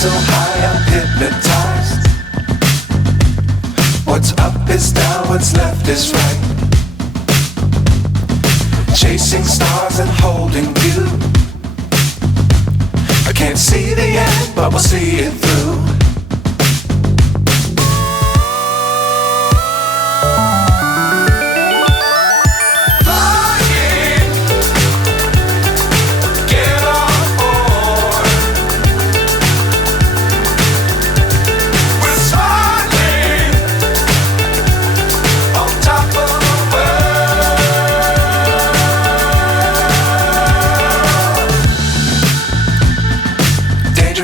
so high I'm hypnotized. What's up is down, what's left is right. Chasing stars and holding you. I can't see the end, but we'll see it through.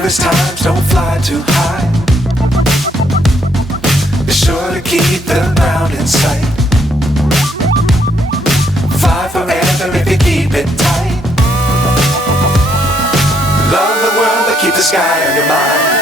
Times don't fly too high. Be sure to keep the ground in sight. Fly forever if you keep it tight. Love the world but keep the sky on your mind.